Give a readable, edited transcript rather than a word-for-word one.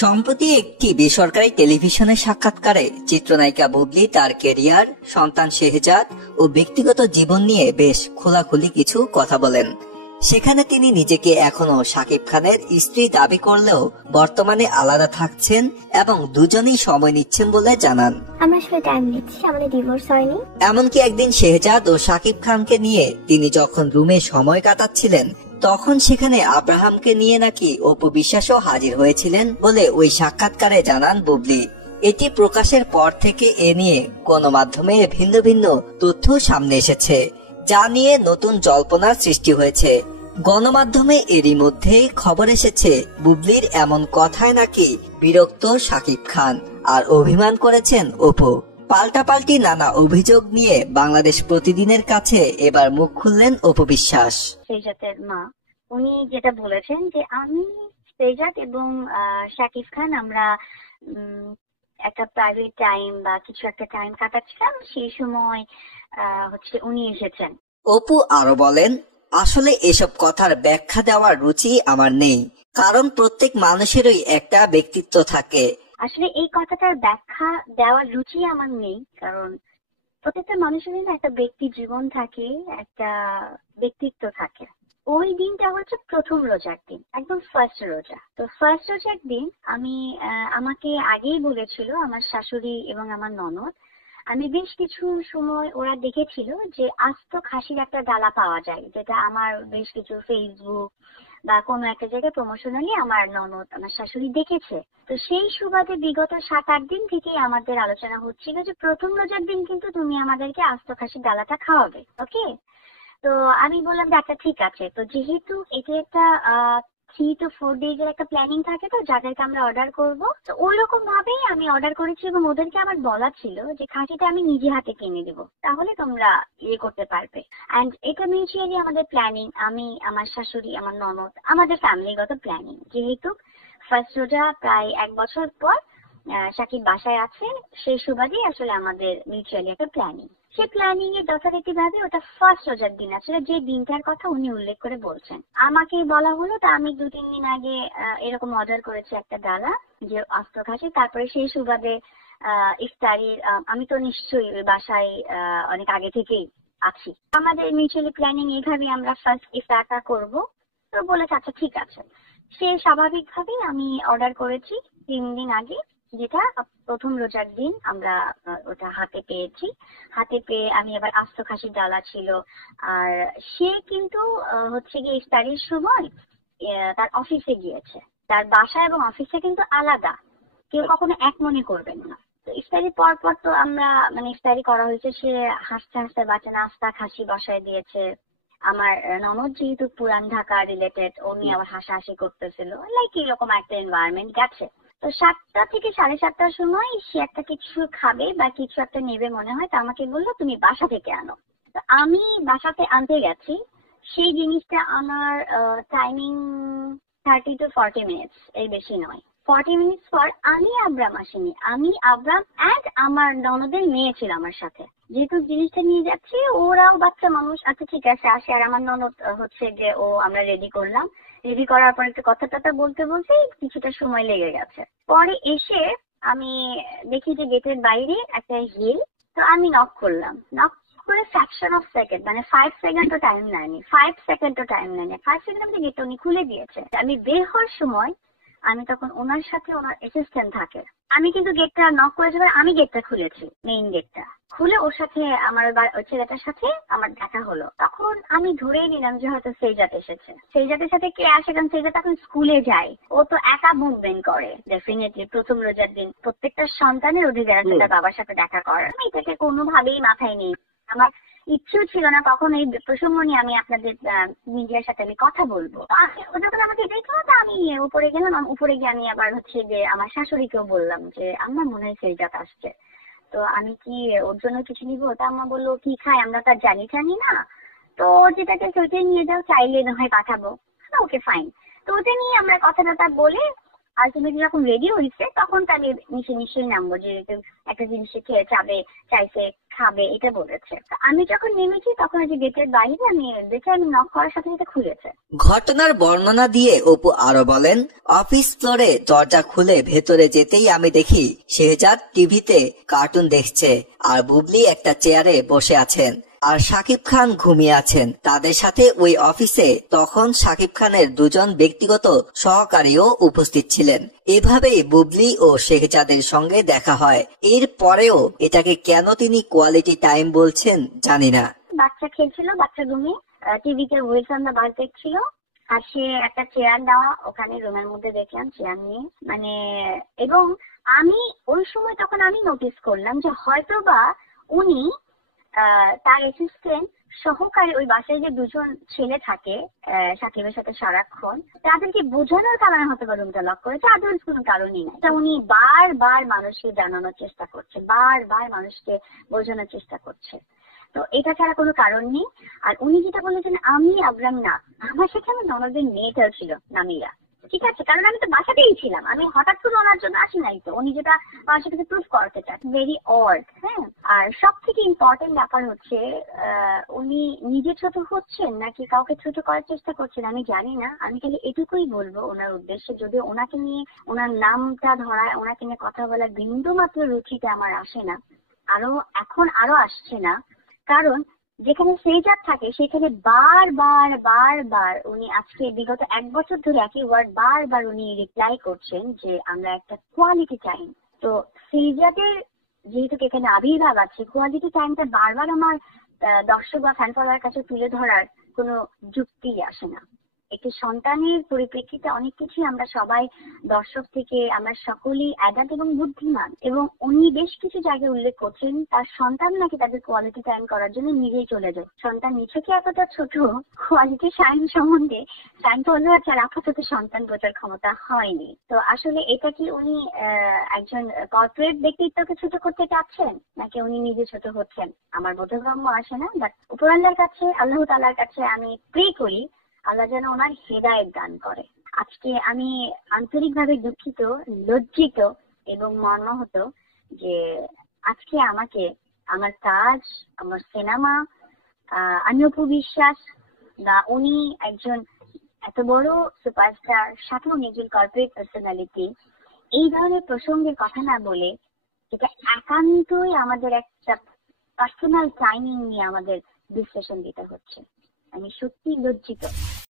সম্প্রতি একটি বেসরকারি টেলিভিশনের সাক্ষাৎকারে চিত্রনায়িকা বুবলি তার ক্যারিয়ার, সন্তান শেহজাদ ও ব্যক্তিগত জীবন নিয়ে বেশ খোলাখুলি কিছু কথা বলেন। সেখানে তিনি নিজেকে এখনো শাকিব খানের স্ত্রী দাবি করলেও বর্তমানে আলাদা থাকছেন এবং দুজনেই সময় নিচ্ছেন বলে জানান। আমরা আসলে টাইম নিচ্ছি, আমাদের ডিভোর্স হয়নি। এমনকি একদিন শেহজাদ ও শাকিব খানকে নিয়ে তিনি যখন রুমে সময় কাটাচ্ছিলেন তখন সেখানে আব্রাহামকে নিয়ে নাকি অপু বিশ্বাসও হাজির হয়েছিলেন বলে ওই সাক্ষাৎকারে জানান বুবলি। এটি প্রকাশের পর থেকে এ নিয়ে গণমাধ্যমে ভিন্ন ভিন্ন তথ্য সামনে এসেছে, যা নিয়ে নতুন জল্পনার সৃষ্টি হয়েছে। গণমাধ্যমে এরই মধ্যে খবর এসেছে বুবলির এমন কথায় নাকি বিরক্ত শাকিব খান আর অভিমান করেছেন অপু। পাল্টাপাল্টি নানা অভিযোগ নিয়ে বাংলাদেশ প্রতিদিনের কাছে এবার মুখ খুললেন অপু বিশ্বাস। শেহজাদের মা উনি যেটা বলেছেন যে আমি শেহজাদ এবং শাকিব খান আমরা একটা প্রাইভেট টাইম বা কিছু একটা টাইম কাটাচ্ছিলাম, সেই সময় উনি এসেছেন। অপু আরো বলেন, আসলে এসব কথার ব্যাখ্যা দেওয়ার রুচি আমার নেই, কারণ প্রত্যেক মানুষেরই একটা ব্যক্তিত্ব থাকে। আসলে এই কথাটার ব্যাখ্যা দেওয়ার রুচি আমার নেই, কারণ প্রত্যেকটা মানুষেরই না একটা ব্যক্তি জীবন থাকে, একটা ব্যক্তিত্ব থাকে। ওই দিনটা হচ্ছে প্রথম রোজার দিন, একদম ফার্স্ট রোজা। তো ফার্স্ট রোজার দিন আমাকে আগেই বলেছিল আমার শাশুড়ি এবং আমার ননদ, আমি বেশ কিছু সময় ওরা দেখেছিল যে আস্ত খাসির একটা ডালা পাওয়া যায়, যেটা আমার বেশ কিছু ফেসবুক বা কোনো একটা জায়গায় প্রমোশনালি আমার ননদ আমার শাশুড়ি দেখেছে। তো সেই সুবাদে বিগত 7-8 দিন থেকেই আমাদের আলোচনা হচ্ছিল যে প্রথম রোজার দিন কিন্তু তুমি আমাদেরকে আস্ত খাসির ডালাটা খাওয়াবে, ওকে? তো আমি বললাম যে আচ্ছা ঠিক আছে। তো যেহেতু এটা একটা 3 to 4 days এর একটা প্ল্যানিং থাকে, তো যাদেরকে আমরা অর্ডার করব, তো ওইরকম ভাবেই আমি অর্ডার করেছি এবং ওদেরকে আমার বলা ছিল যে খাসিটা আমি নিজে হাতে কিনে দেব, তাহলে তোমরা ইয়ে করতে পারবে। অ্যান্ড এটা মিউচুয়ালি আমাদের প্ল্যানিং, আমি, আমার শাশুড়ি, আমার ননদ, আমাদের ফ্যামিলিগত প্ল্যানিং। যেহেতু ফার্স্ট রোজা প্রায় 1 বছর পর শাকিব বাসায় আছে, সেই সুবাদেই আসলে আমাদের মিউচুয়ালি একটা প্ল্যানিং। সেই প্ল্যানিং এর যথারীতিভাবে ওটা ফার্স্ট রোজার দিন আসলে যে দিনটার কথা উনি উল্লেখ করে বলছেন। আমাকে বলা হলো, তা আমি 2-3 দিন আগে এরকম অর্ডার করেছি একটা ডালা যে আস্ত খাসি। তারপরে সেই সুবাদে ইফতারির আমি তো নিশ্চয়ই বাসায় অনেক আগে থেকেই আছি। আমাদের মিউচুয়ালি প্ল্যানিং এইভাবে আমরা ফার্স্ট ইফতারটা করব। তো বলেছে আচ্ছা ঠিক আছে। সে স্বাভাবিকভাবেই আমি অর্ডার করেছি 3 দিন আগে, যেটা প্রথম রোজার দিন আমরা ওটা হাতে পেয়েছি। হাতে পেয়ে আমি আবার আস্ত খাসির ডালা ছিল। আর সে কিন্তু গিয়ে ইফতারির সময় তার অফিসে গিয়েছে। তার বাসা এবং অফিসে কিন্তু আলাদা, কেউ কখনো এক মনে করবেন না। তো ইফতারির পর তো আমরা ইফতারি করা হয়েছে, সে হাসতে হাসতে বাচ্চা নাস্তা খাসি বসায় দিয়েছে। আমার ননদ যেহেতু পুরান ঢাকা রিলেটেড, উনি আবার হাসাহাসি করতেছিল, লাইক এরকম একটা এনভায়রনমেন্ট গেছে। তো 7টা থেকে 7:30টার সময় সে একটা কিছু খাবে বা কিছু একটা নেবে মনে হয়, তো আমাকে বললো তুমি বাসা থেকে আনো। তো আমি বাসাতে আনতে গেছি। সেই জিনিসটা আমার টাইমিং 30 to 40 মিনিটস, এই বেশি নয়। 40 মিনিটস পর আমি আব্রাম আসিনি, আমি আব্রাম অ্যান্ড আমার ননদের মেয়ে ছিল আমার সাথে। যেহেতু জিনিসটা নিয়ে যাচ্ছি, ওরাও বাচ্চা মানুষ, আচ্ছা ঠিক আছে আসে। আর আমার ননদ আমরা রেডি করলাম। রেডি করার পর একটু কথা টথা বলতে কিছুটা সময় লেগে গেছে। পরে এসে আমি দেখি যে গেটের বাইরে একটা হিল। তো আমি নক করলাম, নক করে ফ্র্যাকশন অফ সেকেন্ড, 5 সেকেন্ডও টাইম নেয়নি, 5 সেকেন্ডও টাইম নেয়নি, 5 সেকেন্ড আমি গেটটা উনি খুলে দিয়েছে। আমি বের হওয়ার সময় আমি তখন ওনার সাথে ওনার অ্যাসিস্ট্যান্ট থাকে, আমি কিন্তু গেটটা নক করে যাবার আমি গেটটা খুলেছি, মেইন গেটটা খুলে ওর সাথে আমার ওই ছেলেটার সাথে আমার দেখা হলো। তখন আমি ধরেই নিলাম যে হয়তো শেহজাদ এসেছে। শেহজাদের সাথে কে আসে, কারণ শেহজাদ এখন স্কুলে যায়, ও তো একা মুভমেন্ট করে। ডেফিনেটলি প্রথম রোজার দিন প্রত্যেকটা সন্তানের অধিকার আছে তার বাবার সাথে দেখা করার। আমি এটাকে কোনোভাবেই মাথায় নেই, আমার ইচ্ছেও ছিল না কখন এই প্রসঙ্গ নিয়ে আমি আপনাদের মিডিয়ার সাথে আমি কথা বলবো। যখন আমাকে দেখলো, তো আমি উপরে গেলাম। উপরে গিয়ে আমি আবার যে আমার শাশুড়িকেও বললাম যে আমার মনে হয় শেহজাদ আসছে, তো আমি কি ওর জন্য কিছু নিবো? তা আম্মা বললো কি খায় আমরা তার জানি না, তো যেটাকে ওইটাই নিয়ে যাও, চাইলে না হয় পাঠাবো। Okay fine. তো ওটা নিয়ে আমরা কথা বলে আলটিমেটলি যখন রেডি হয়েছে তখন তাকে নিশ্চয়ই নামবো, যে একটা জিনিস চাইছে খাবে, এটা বলেছে। আমি যখন নেমেছি তখন যে গেটের বাইরে আমি নক করার সাথে সাথে খুলেছে। ঘটনার বর্ণনা দিয়ে অপু আরো বলেন, অফিস ফ্লোরে দরজা খুলে ভেতরে যেতেই আমি দেখি শেহজাদ টিভিতে কার্টুন দেখছে আর বুবলি একটা চেয়ারে বসে আছেন আর শাকিব খান ঘুমিয়ে আছেন। তাদের সাথে ওই অফিসে তখন শাকিব খানের দুজন ব্যক্তিগত সহকারীও উপস্থিত ছিলেন। এভাবেই বুবলি ও শেহজাদের সঙ্গে দেখা হয়। এর পরেও এটাকে কেন তিনি কোয়ালিটি টাইম বলছেন জানি না। বাচ্চা খেলছিল, বাচ্চা রুমে টিভিতে উইলসন দা বাস দেখছিল, আর সে একটা চেয়ার দেওয়া ওখানে রুমের মধ্যে দেখলাম, চেয়ার নিয়ে এবং আমি ওই সময় তখন আমি নোটিস করলাম যে হয়তোবা উনি তার অ্যাসিস্ট্যান্ট সহকারী, ওই বাসায় যে দুজন ছেলে থাকে সাকিবের সাথে সারাক্ষণ, তাদেরকে বোঝানোর কারণে হয়তো রুমটা লক করেছে, আদার্স কোনো কারণই নাই। তা উনি বারবার মানুষকে জানানোর চেষ্টা করছে, বারবার মানুষকে বোঝানোর চেষ্টা করছে। তো এটা ছাড়া কোনো কারণ নেই। আর উনি যেটা বলেছেন আমি আবরাম না, আমার সেখানে ননদের মেয়েটাও ছিল নামিরা, ঠিক আছে, কারণ আমি তো বাসাতেই ছিলাম, আমি হঠাৎ করে ওনার জন্য আসি নাই। তো উনি যেটা আমার সাথে প্রুফ করতে চান, ভেরি অড। হ্যাঁ, আর সব থেকে ইম্পর্টেন্ট ব্যাপার হচ্ছে উনি নিজে ছোট হচ্ছেন নাকি কাউকে ছোট করার চেষ্টা করছেন আমি জানি না। আমি খালি এটুকুই বলবো ওনার উদ্দেশ্যে, যদি ওনাকে নিয়ে, ওনার নামটা ধরায়, ওনাকে নিয়ে কথা বলার বিন্দু মাত্র রুচিতে আমার আসে না, এখন আরো আসছে না। কারণ যেখানে শেহজাদ থাকে সেখানে বারবার উনি আজকে বিগত 1 বছর ধরে একই ওয়ার্ড বারবার উনি রিপ্লাই করছেন যে আমরা একটা কোয়ালিটি টাইম। তো শেহজাদের যেহেতু এখানে আবির্ভাব আছে, কোয়ালিটি টাইমটা বারবার আমার দর্শক বা ফ্যান ফলোয়ার কাছে তুলে ধরার কোনো যুক্তি আসে না। একটি সন্তানের পরিপ্রেক্ষিতে অনেক কিছুই আমরা সবাই দর্শক থেকে আমরা সকলেই অ্যাডাল্ট এবং বুদ্ধিমান, এবং উনি বেশ কিছু জায়গায় উল্লেখ করছেন তার সন্তান নাকি তাদের কোয়ালিটি টাইম করার জন্য নিজেই চলে যায়। সন্তান নিছকে এতটা ছোট, কোয়ালিটি টাইম সম্বন্ধে টাইম ফলোয়ার ছাড়া আপাতত সন্তান বোঝার ক্ষমতা হয়নি। তো আসলে এটা কি উনি একজন কর্পোরেট ব্যক্তিত্বকে ছোট করতে চাচ্ছেন নাকি উনি নিজে ছোট হচ্ছেন আমার বোধগম্য আসে না। বাট উপরাল্লাহর কাছে, আল্লাহ তাআলার কাছে আমি প্রে করি আল্লাহ যেন ওনার হেদায়েত দান করে। আজকে আমি আন্তরিকভাবে দুঃখিত, লজ্জিত এবং মর্মাহত যে আজকে আমাকে আমার কাজ, আমার সিনেমা, আমি অপু বিশ্বাস বা উনি একজন এত বড় সুপারস্টার, সাথে উনি একজন কর্পোরেট পার্সোনালিটি, এই ধরনের প্রসঙ্গের কথা না বলে এটা একান্তই আমাদের একটা পার্সোনাল টাইমিং নিয়ে আমাদের বিশ্লেষণ দিতে হচ্ছে। আমি সত্যি লজ্জিত।